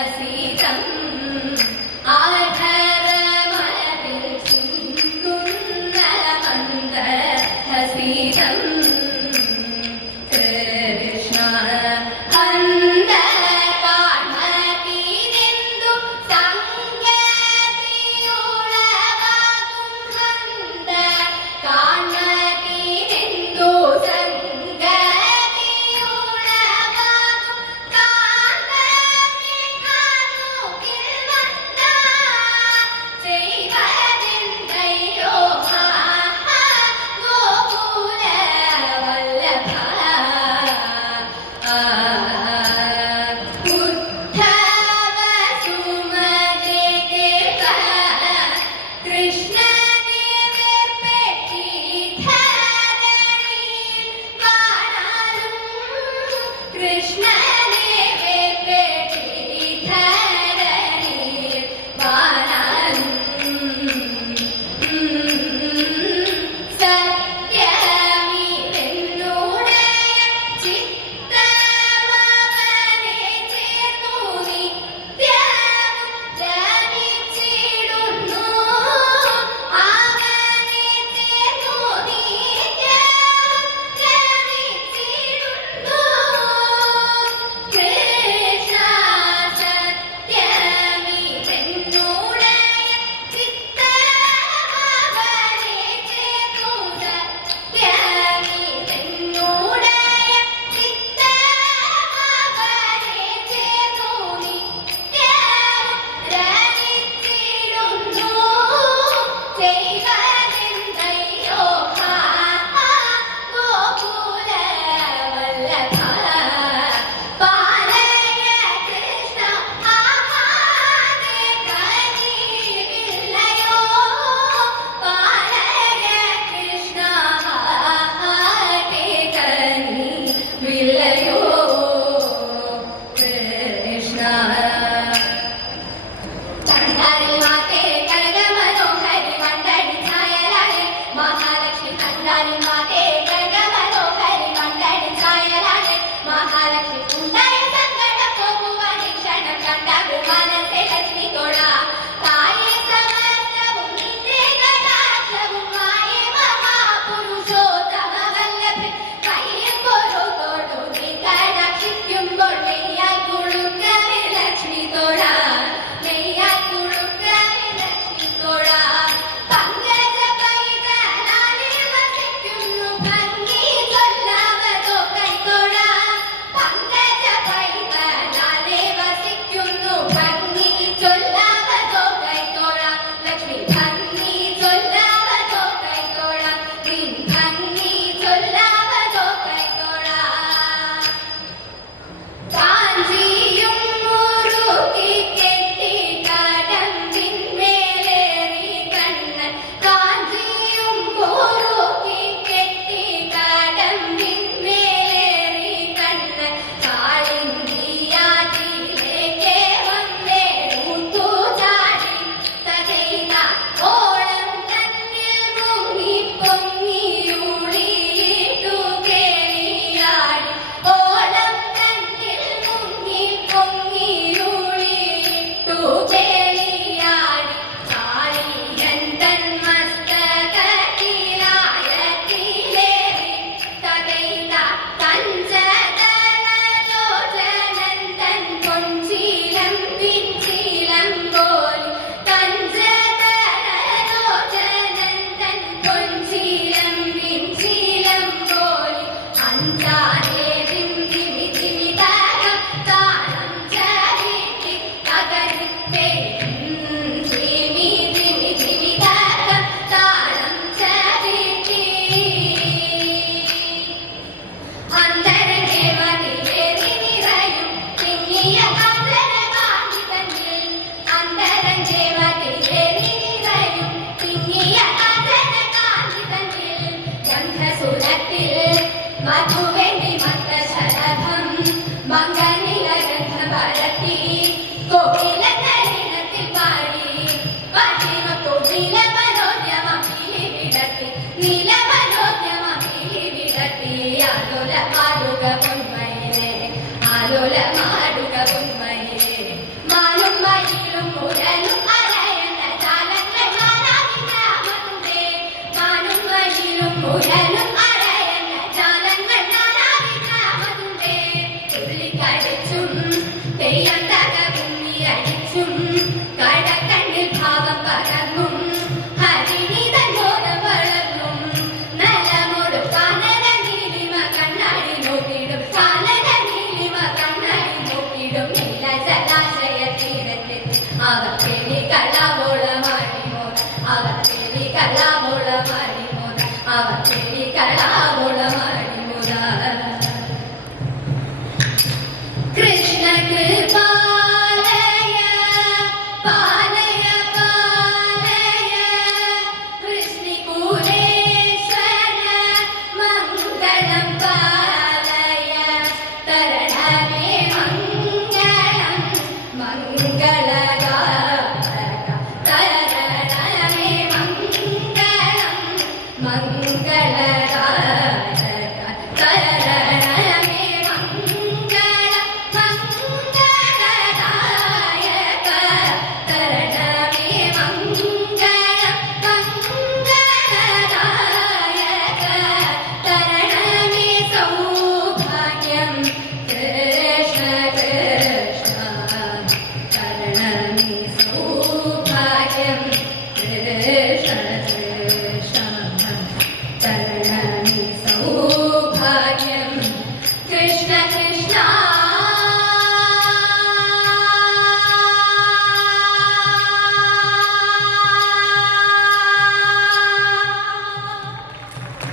असीतम् Krishna. ചെടി